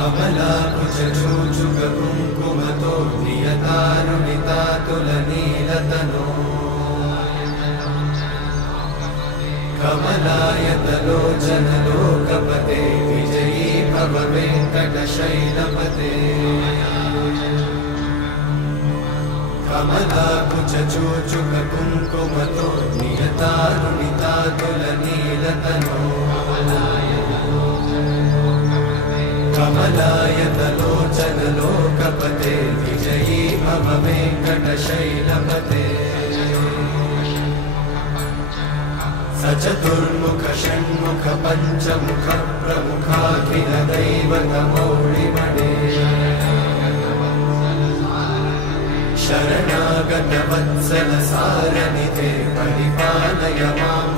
कमलाकुचूचुककुङ्कुमतो नियतारुणितातुलनीलतनो कमलायतलोचनलोकपते विजयी भव वेङ्कटशैलपते कमलाकुचूचुककुङ्कुमतो नियतारुणितातुलनीलतनो कमलायतलोचनलोकपते विजयी भव वेङ्कटशैलपते सचतुर्मुख षण्मुख पञ्चमुख प्रमुखाखिल दैवतमौळिमणे शरणागत वत्सल सारनिधे परिपालय मां